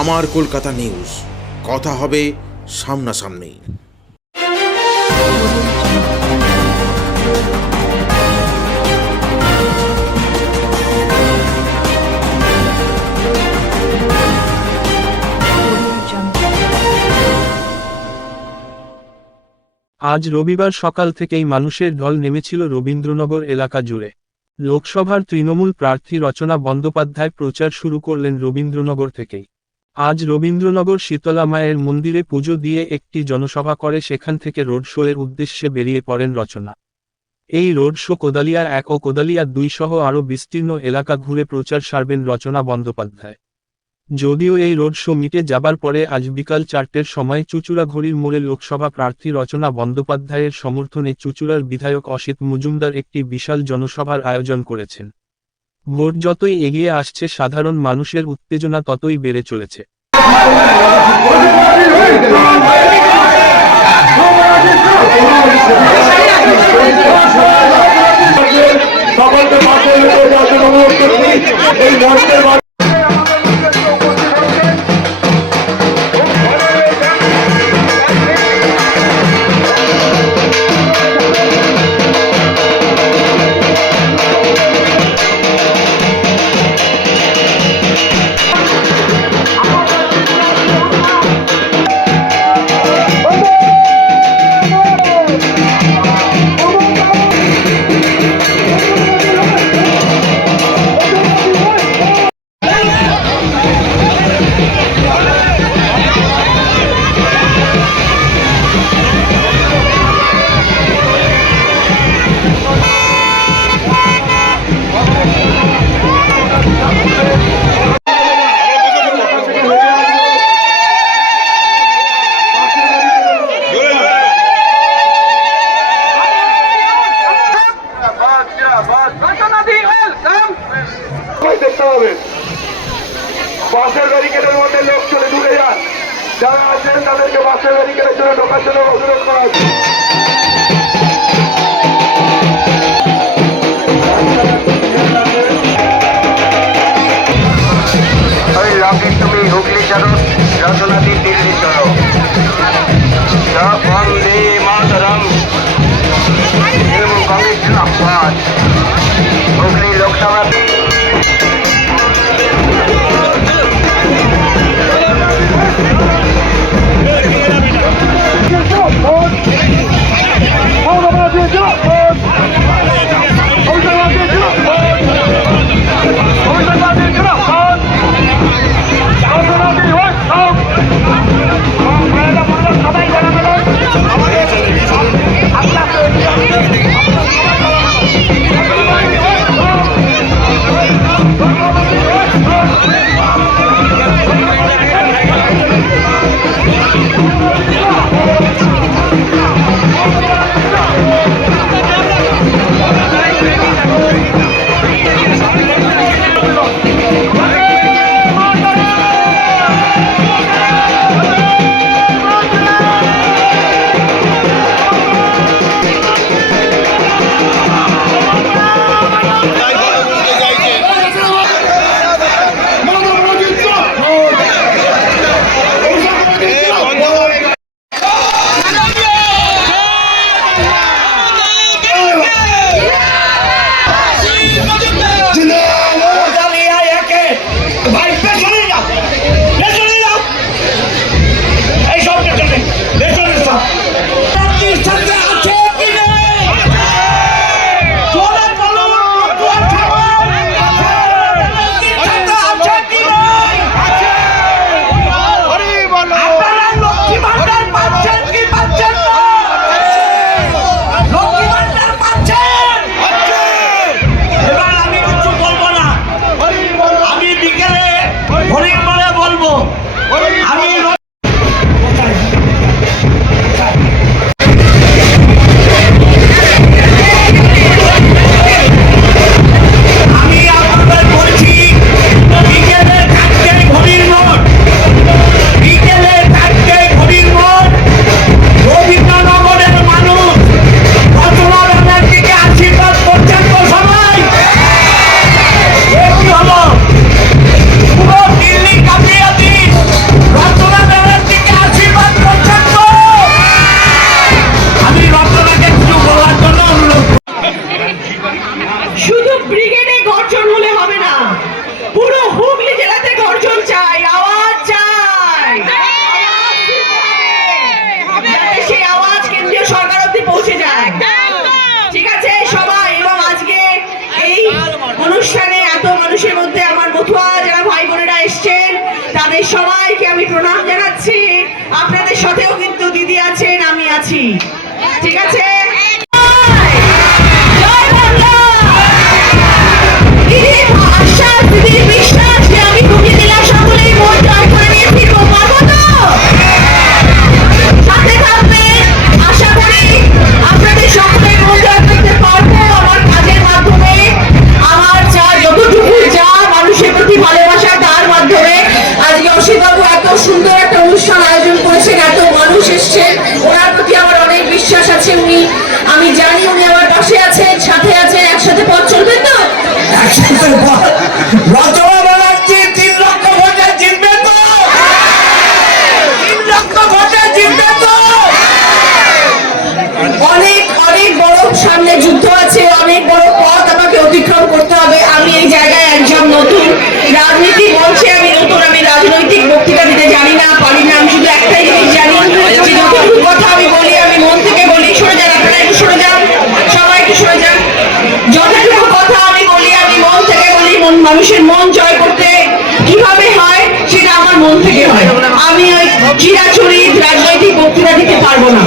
আমার কলকাতা নিউজ, কথা হবে সামনাসামনি। আজ রবিবার সকাল থেকেই মানুষের ঢল নেমেছিল রবীন্দ্রনগর এলাকা জুড়ে। লোকসভার তৃণমূল প্রার্থী রচনা বন্দ্যোপাধ্যায় প্রচার শুরু করলেন রবীন্দ্রনগর থেকেই। আজ রবীন্দ্রনগর শীতলা মায়ের মন্দিরে পুজো দিয়ে একটি জনসভা করে সেখান থেকে রোড শোয়ের উদ্দেশ্যে বেরিয়ে পড়েন রচনা। এই রোড শো কোদালিয়া 1 ও কোদালিয়া 2 সহ আরও বিস্তীর্ণ এলাকা ঘুরে প্রচার সারবেন রচনা বন্দ্যোপাধ্যায়। যদিও এই রোড শো মিটে যাবার পরে আজ বিকাল 4টের সময় চুঁচুড়াঘড়ির মোড়ে লোকসভা প্রার্থী রচনা বন্দ্যোপাধ্যায়ের সমর্থনে চুঁচুড়ার বিধায়ক অসিত মজুমদার একটি বিশাল জনসভার আয়োজন করেছেন। ভোট যতই এগিয়ে আসছে সাধারণ মানুষের উত্তেজনা ততই বেড়ে চলেছে। দেখতে হবে বাসের ব্যারিকেডের মধ্যে লোক চলে ঢুকে যান, যারা আছেন তাদেরকে বাসের ব্যারিকেডের জন্য ঢোকার জন্য অনুরোধ করা হচ্ছে। তুমি হুগলি চলো, রচনাদি দিল্লি চলো, বন্দে মাতরম, তৃণমূল কংগ্রেস জিন্দাবাদ। হুগলি লোকসভা আপনাদের সবাইকে আমি প্রণাম জানাচ্ছি। আপনাদের সাথেও কিন্তু দিদি আছেন, আমি আছি, ঠিক আছে? জয় বাংলা। দিদির আশ্বাস, দিদির বিশ্বাস যে আমি হুগলি জেলার সকলেই মন জয় করে নিয়ে ফিরবো, পারবো তো? সাথে থাকবেন, আশা করি আপনাদের সকলের মন জয় করতে পারবো আমার কাজের মাধ্যমে, আমার যতটুকু মানুষের প্রতি ভালোবাসা তার মাধ্যমে। আজকে অসিতবাবু এত সুন্দর একটা অনুষ্ঠান আয়োজন করেছেন, এত মানুষ এসছেন, ওনার প্রতি আমার অনেক বিশ্বাস আছে। আমি জানি উনি আমার পাশে আছেন, সাথে আছেন, একসাথে পথ চলবেন তো? রচনা ব্যানার্জি 3 লক্ষ ভোটে জিতবে তো? 3 লক্ষ ভোটে জিতবে তো? অনেক অনেক বড় সামনে যুদ্ধ আছে, অনেক বড় পথ আমাকে অতিক্রম করতে হবে। আমি এই জায়গায় একজন নতুন, রাজনীতি মঞ্চে আমি নতুন, আমি রাজনৈতিক বক্তৃতা দিতে জানি না, পারি না। আমি শুধু একটাই জিনিস জানি যে যতটুকু কথা আমি বলি, আমি মন থেকে বলি। সরে যান, আপনারা একটু সরে যান, সবাই একটু সরে যান। যতটুকু কথা আমি বলি, আমি মন থেকে বলি। মানুষের মন জয় করতে কিভাবে হয় সেটা আমার মন থেকে হয়। আমি ওই চিরাচরিত রাজনৈতিক বক্তৃতা দিতে পারবো না।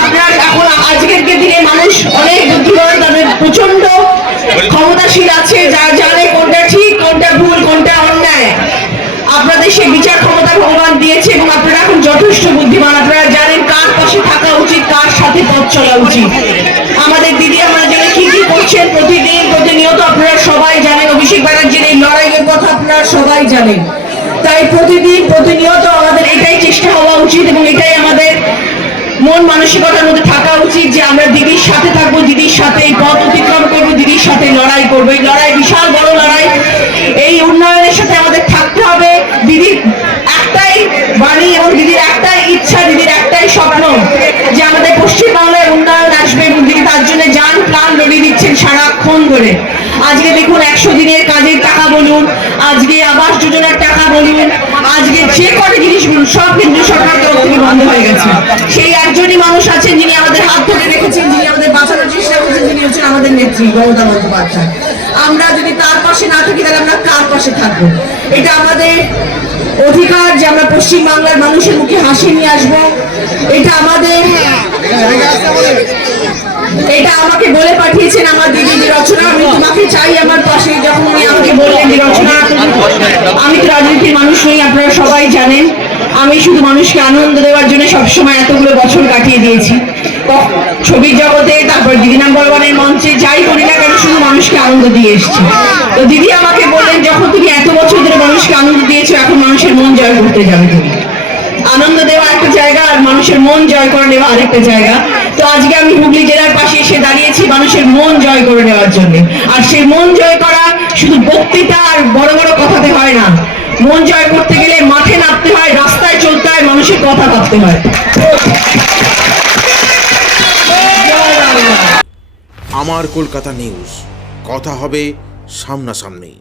আপনার এখন আজকের দিনে মানুষ অনেক বুদ্ধিমান, তাদের প্রচন্ড ক্ষমতাশীল আছে, যারা জানে কোনটা ঠিক, কোনটা ভুল, কোনটা অন্যায়। আপনাদের সেই বিচার ক্ষমতা ভগবান দিয়েছে এবং আপনারা এখন যথেষ্ট বুদ্ধিমান। আপনারা জানেন কার পাশে থাকা উচিত, কার সাথে পথ চলা উচিত। আমাদের দিদি আমাদের জন্য কি কি করছেন প্রতিদিন প্রতিনিয়ত আপনারা সবাই জানেন। অভিষেক ব্যানার্জির এই লড়াইয়ের কথা আপনারা সবাই জানেন। তাই প্রতিদিন প্রতিনিয়ত আমাদের এটাই চেষ্টা হওয়া উচিত এবং এটাই আমাদের মন মানসিকতার মধ্যে থাকা উচিত যে আমরা দিদির সাথে থাকবো, দিদির সাথে এই পথ অতিক্রম করবো, দিদির সাথে লড়াই করবো। এই লড়াই বিশাল বড় লড়াই। এই উন্নয়নের সাথে আমাদের থাকতে হবে। দিদির একটাই বাণী এবং দিদির একটাই ইচ্ছা, দিদির একটাই স্বপ্ন যে আমাদের পশ্চিমবাংলায় উন্নয়ন আসবে এবং দিদি তার জন্য জান প্রাণ লড়িয়ে দিচ্ছেন সারাক্ষণ ধরে। আজকে দেখুন 100 দিনের কাজের টাকা বলুন, আজকে আবাস যোজনার টাকা বলুন, আজকে যে কটা জিনিস বলুন, সব কেন্দ্রীয় সরকার তরফ থেকে বন্ধ হয়ে গেছে। সেই একজনই মানুষ আছেন যিনি আমাদের হাত ধরে রেখেছেন, যিনি আমাদের বাঁচানোর চেষ্টা করছেন, যিনি হচ্ছেন আমাদের নেত্রী মমতা বন্দ্যোপাধ্যায়। আমরা যদি তার পাশে না থাকি তাহলে আমরা কার পাশে থাকবো? এটা আমাদের অধিকার যে আমরা পশ্চিমবাংলার মানুষের মুখে হাসি নিয়ে আসবো। এটা আমাদের, এটা আমাকে বলে পাঠিয়েছেন আমার দিদি যে রচনা আমি তোমাকে চাই আমার পাশে। যখন উনি আমাকে বললেন যে রচনা, আমি তো রাজনীতির মানুষ নই, আপনারা সবাই জানেন। আমি শুধু মানুষকে আনন্দ দেওয়ার জন্য সবসময় এতগুলো বছর কাটিয়ে দিয়েছি। ছবির জগতে, তারপর দিদি নাম্বার 1-এর মঞ্চে, যাই করি না কেন শুধু মানুষকে আনন্দ দিয়ে এসছি। তো দিদি আমাকে বললেন যখন তুমি এত বছর ধরে মানুষকে আনন্দ দিয়েছো, এখন মানুষের মন জয় করতে যাবে তুমি। আনন্দ দেওয়া একটা জায়গা আর মানুষের মন জয় করে নেওয়া আরেকটা জায়গা। তো আজকে আমি হুগলি জেলার পাশে এসে দাঁড়িয়েছি মানুষের মন জয় করে নেওয়ার জন্য। আর সেই মন জয় করা শুধু বক্তৃতা আর বড় বড় কথাতে হয় না। মন জয় করতে গেলে মাঠে নামতে হয়, রাস্তায় চলতে হয়, মানুষের কথা ভাবতে হয়। আমার কলকাতা নিউজ, কথা হবে সামনাসামনি।